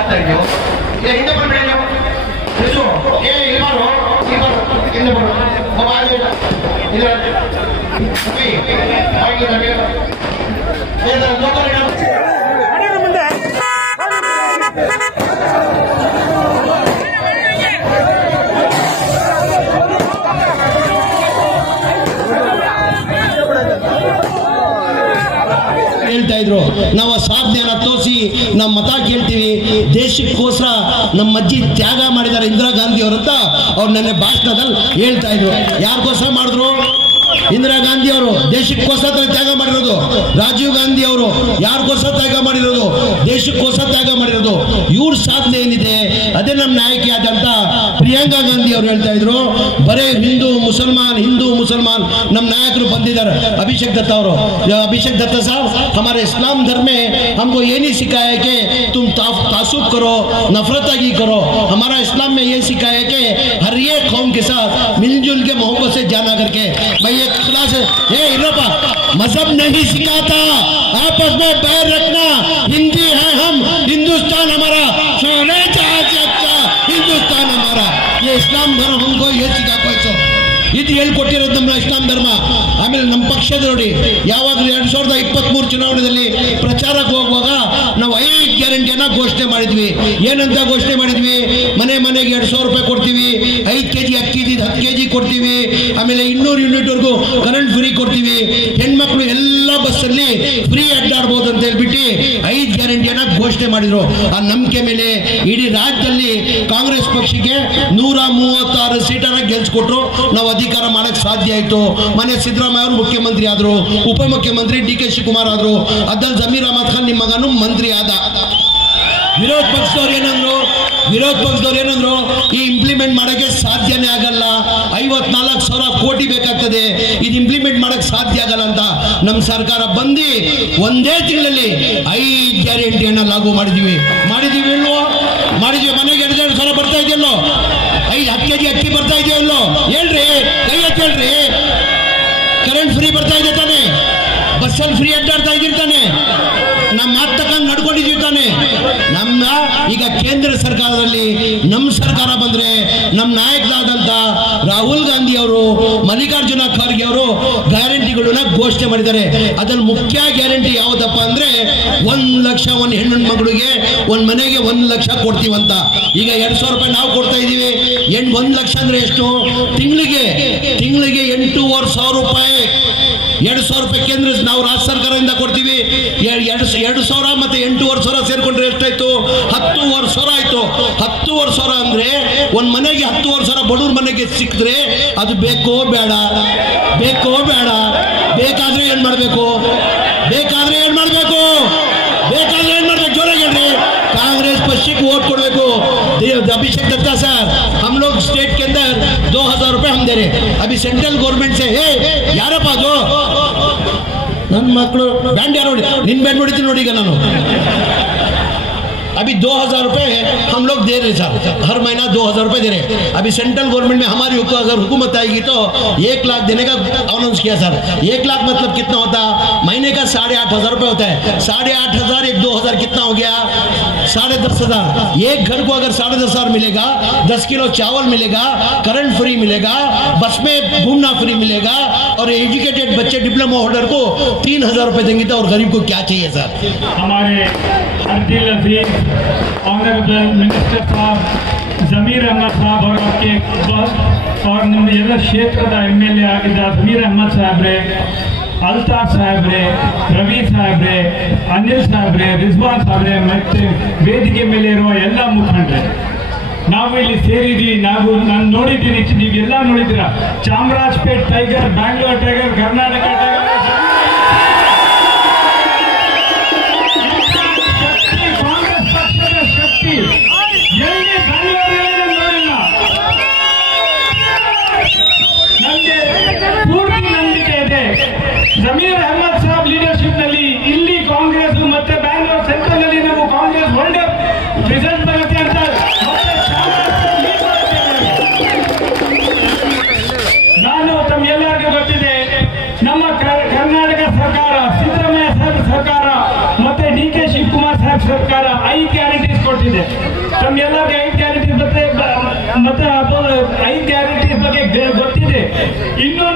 ಆಗ್ತಾ ಇದೆಯೋ ಹಿಂದೆ ಬಂದ್ಬಿಡಿ ನೀವು ಹಿಂದೆ ಬರು ಹೇಳ್ತಾ ಇದ್ರು ನಾವು ಸಾಧನೆಯನ್ನ ತೋರಿಸಿ ನಾವು ಮತ ಕೇಳ್ತೀವಿ, ದೇಶಕ್ಕೋಸ್ಕರ ನಮ್ಮ ಅಜ್ಜಿ ತ್ಯಾಗ ಮಾಡಿದ್ದಾರೆ ಇಂದಿರಾ ಗಾಂಧಿ ಅವರಂತ ಅವ್ರು ನನ್ನ ಭಾಷಣದಲ್ಲಿ ಹೇಳ್ತಾ ಇದ್ರು. ಯಾರಿಗೋಸ್ಕರ ಮಾಡಿದ್ರು? ಇಂದಿರಾ ಗಾಂಧಿ ಅವರು ದೇಶಕ್ಕೋಸ್ಕರ ತ್ಯಾಗ ಮಾಡಿರೋದು. ರಾಜೀವ್ ಗಾಂಧಿ ಅವರು ಯಾರಿಗೋಸ್ಕರ ತ್ಯಾಗ ಮಾಡಿರೋದು? ದೇಶಕ್ಕೋಸ್ಕರ ತ್ಯಾಗ ಮಾಡಿರೋದು. ಇವ್ರ ಸಾಧನೆ ಏನಿದೆ ಅದೇ ನಮ್ಮ ನಾಯಕಿ ಆದಂತ ಪ್ರಿಯಾಂಕಾ ಗಾಂಧಿ ಅವರು ಹೇಳ್ತಾ ಇದ್ರು, ಬರೇ ಹಿಂದೂ ಮುಸಲ್ಮಾನ್ ನಮ್ಮ ನಾಯಕರು ಬಂದಿದ್ದಾರೆ. ಅಭಿಷೇಕ್ ದತ್ತ ಅವರು, अभिषेक दत्ता साहब, हमारे इस्लाम धर्म में हमको ये नहीं सिखाया है कि तुम तासुब करो, नफरत करो. हमारा इस्लाम में ये सिखाया है कि हर एक कौम के साथ मिलजुल के मोहब्बत से जाना करके. भाई एक क्लास मजहब नहीं सिखाता, आपस में बैर रखना. हिंदी है हम, हिंदुस्तान हमारा, सोने जहां से अच्छा हिंदुस्तान हमारा. ये इस्लाम धर्म हमको ये सिखा कोई ಇದು ಹೇಳ್ಕೊಟ್ಟಿರೋದು ನಮ್ಮ ಇಸ್ಲಾಂ ಧರ್ಮ. ಆಮೇಲೆ ನಮ್ಮ ಪಕ್ಷದ ನೋಡಿ, ಯಾವಾಗ 2023 ಚುನಾವಣೆಯಲ್ಲಿ ಪ್ರಚಾರಕ್ಕೆ ಹೋಗುವಾಗ ನಾವು 5 ಗ್ಯಾರಂಟಿಯನ್ನ ಘೋಷಣೆ ಮಾಡಿದ್ವಿ. ಏನಂತ ಘೋಷಣೆ ಮಾಡಿದ್ವಿ? ಮನೆಗೆ 2,000 ರೂಪಾಯಿ ಕೊಡ್ತೀವಿ, 5 kg ಅಕ್ಕಿ 10 kg ಕೊಡ್ತೀವಿ, ಆಮೇಲೆ 200 ಯೂನಿಟ್ವರೆಗೂ ಕರೆಂಟ್ ಫ್ರೀ ಕೊಡ್ತೀವಿ, ಹೆಣ್ಮಕ್ಳು ಎಲ್ಲ ಬಸ್ಸಲ್ಲಿ ಫ್ರೀ ಅಡ್ಡಾಡ್ಬೋದು ಅಂತ ಹೇಳ್ಬಿಟ್ಟು 5 ಗ್ಯಾರಂಟಿಯನ್ನ ಘೋಷಣೆ ಮಾಡಿದ್ರು. ಆ ನಂಬಿಕೆ ಮೇಲೆ ಇಡೀ ರಾಜ್ಯದಲ್ಲಿ ಕಾಂಗ್ರೆಸ್ ಪಕ್ಷಕ್ಕೆ 136 ಸೀಟನ್ನ ಗೆಲ್ಸ್ಕೊಟ್ರು. ನಾವು ಅಧಿಕಾರ ಮಾಡಕ್ಕೆ ಸಾಧ್ಯ ಆಯಿತು. ಮನೆ ಸಿದ್ದರಾಮಯ್ಯ ಅವರು ಮುಖ್ಯಮಂತ್ರಿ ಆದರು, ಉಪಮುಖ್ಯಮಂತ್ರಿ DK ಶಿವಕುಮಾರ್ ಆದರು, ಅದ್ದಲ್ಲಿ ಜಮೀರ್ ಅಹಮದ್ ಖಾನ್ ನಿಮ್ಮ ಮಗನು ಮಂತ್ರಿ ಆದ. ವಿರೋಧ ಪಕ್ಷದವ್ರು ಏನಂದ್ರು? ಈ ಇಂಪ್ಲಿಮೆಂಟ್ ಮಾಡೋಕ್ಕೆ ಸಾಧ್ಯನೇ ಆಗಲ್ಲ, 54,000 ಕೋಟಿ ಬೇಕಾಗ್ತದೆ, ಇದು ಇಂಪ್ಲಿಮೆಂಟ್ ಮಾಡಕ್ಕೆ ಸಾಧ್ಯ ಆಗಲ್ಲ ಅಂತ ನಮ್ಮ ಸರ್ಕಾರ ಬಂದು ಒಂದೇ ತಿಂಗಳಲ್ಲಿ 5 ಗ್ಯಾರಂಟಿಯನ್ನು ಲಾಗು ಮಾಡಿದೀವಿ ಇಲ್ವೋ? ಮಾಡಿದೀವಿ. ಮನೆಗೆ 2,000 ಬರ್ತಾ ಇದೆಯಲ್ಲೋ? 10 kg ಅಕ್ಕಿ ಬರ್ತಾ ಇದೆಯಲ್ಲೋ? ಹೇಳ್ರಿ, ಕೈ ಎತ್ತಿ ಹೇಳ್ರಿ. ಕರೆಂಟ್ ಫ್ರೀ ಬರ್ತಾ ಇದೆ ತಾನೆ? ಬಸ್ಸಲ್ಲಿ ಫ್ರೀ ಅಡ್ಡಾಡ್ತಾ ಇದ್ದೀರಿ ತಾನೆ? ನಮ್ಮ ಮಾತು ತಗೊಂಡು ನಡ್ಕೊಂಡಿದ್ದೀವಿ ತಾನೆ? ನಮ್ಮ ಈಗ ಕೇಂದ್ರ ಸರ್ಕಾರದಲ್ಲಿ ನಮ್ಮ ಸರ್ಕಾರ ಬಂದ್ರೆ ನಮ್ಮ ನಾಯಕರಾದಂತ ರಾಹುಲ್ ಗಾಂಧಿ ಅವರು, ಮಲ್ಲಿಕಾರ್ಜುನ ಖರ್ಗೆ ಅವರು ಗ್ಯಾರಂಟಿಗಳನ್ನ ಘೋಷಣೆ ಮಾಡಿದ್ದಾರೆ. ಅದ್ರಲ್ಲಿ ಮುಖ್ಯ ಗ್ಯಾರಂಟಿ ಯಾವುದಪ್ಪ ಅಂದ್ರೆ 1 ಲಕ್ಷ ಒಂದು ಹೆಣ್ಣು ಮಗಳಿಗೆ ಒಂದು ಮನೆಗೆ 1 ಲಕ್ಷ ಕೊಡ್ತೀವಂತ. ಈಗ 200 ರೂಪಾಯಿ ನಾವು ಕೊಡ್ತಾ ಇದೀವಿ. 1 ಲಕ್ಷ ಅಂದ್ರೆ ಎಷ್ಟು? ತಿಂಗಳಿಗೆ 8,500 ರೂಪಾಯಿ. 2,000 ರೂಪಾಯಿ ಕೇಂದ್ರ ನಾವು ರಾಜ್ಯ ಸರ್ಕಾರದಿಂದ ಕೊಡ್ತೀವಿ. 2,000 ಮತ್ತೆ 8,500 ಸೇರ್ಕೊಂಡ್ರೆ ಎಷ್ಟಾಯ್ತು? 10,500 ಆಯ್ತು. 10,500 ಅಂದ್ರೆ ಒಂದ್ ಮನೆಗೆ 10,500 ಬಡವ್ರ ಮನೆಗೆ ಸಿಕ್ಕಿದ್ರೆ ಅದು ಬೇಕೋ ಬೇಡ? ಬೇಕಾದ್ರೆ ಏನ್ ಮಾಡ್ಬೇಕು? ಜೋರಾಗಿ ಹೇಳ್ರಿ. कांग्रेस पश्चिम को वोट ಕೊಡಬೇಕು. अभिषेक दत्ता सर, हम लोग स्टेट के अंदर 2,000 रुपए हम दे रहे. अभी सेंट्रल गवर्नमेंट से ಯಾರಪ್ಪ ಅದು? ನನ್ನ ಮಕ್ಕಳು ಬ್ಯಾಂಡ್ ಯಾರು ನೋಡಿ? ನಿನ್ ಬ್ಯಾಂಡ್ ಹೊಡಿತೀನಿ ನೋಡಿ ಈಗ ನಾನು. अभी 2,000 रुपए हम लोग दे रहे सर, हर महीना 2,000 रुपए दे रहे. अभी सेंट्रल गवर्नमेंट में हमारी अगर हुकूमत आएगी तो 1 लाख देने का अनाउंस किया सर. 1 लाख मतलब कितना होता? महीने का 8,500 रुपए होता है. 8,500 एक 2,000 कितना हो गया? 10,500. एक घर को अगर 10,500 मिलेगा, 10 किलो चावल मिलेगा, करंट फ्री मिलेगा, बस में घूमना फ्री मिलेगा, और एजुकेटेड बच्चे डिप्लोमा होल्डर को 3,000 रुपए देंगे तो और गरीब को क्या चाहिए सर? हमारे अब्दुल अजीज ऑनरेबल मिनिस्टर साहब जमीर अहमद साहब और ನಮ್ಮ ಎಲ್ಲ ಕ್ಷೇತ್ರದ MLA ಆಗಿದ್ದ ಜಮೀರ್ ಅಹಮದ್ ಸಾಹೇಬ್ರೆ, ಅಲ್ತಾಫ್ ಸಾಹೇಬ್ರೆ, ರವಿ ಸಾಹೇಬ್ರೆ, ಅನಿಲ್ ಸಾಹೇಬ್ರೆ, ರಿಜ್ವಾನ್ ಸಾಹೇಬ್ರೆ ಮತ್ತು ವೇದಿಕೆ ಮೇಲೆ ಇರುವ ಎಲ್ಲ ಮುಖಂಡರೆ, ನಾವು ಇಲ್ಲಿ ಸೇರಿದ್ದೀವಿ. ನಾನು ನೋಡಿದ್ದೀನಿ, ನೀವೆಲ್ಲ ನೋಡಿದ್ದೀರಾ. Chamarajpet tiger, Bangalore tiger, Karnataka tiger, Zameer Ahmed sahab leadership ನಲ್ಲಿ ಇಲ್ಲಿ ಕಾಂಗ್ರೆಸ್ ಮತ್ತೆ ಬ್ಯಾಂಗ್ಳೂರ್ ಸೆಂಟ್ರಲ್ ನಲ್ಲಿ ನಾವು ಕಾಂಗ್ರೆಸ್ ಒಳ್ಳೆ ರಿಸಲ್ಟ್ ಬರುತ್ತೆ ಅಂತ ನಾನು ತಮ್ಮೆಲ್ಲರಿಗೂ ಗೊತ್ತಿದೆ. ನಮ್ಮ ತಮ್ಮೆಲ್ಲರಿಗೆ 5 ಗ್ಯಾರಂಟಿ ಮತ್ತೆ 5 ಗ್ಯಾರಂಟಿ ಬಗ್ಗೆ ಗೊತ್ತಿದೆ. ಇನ್ನೂ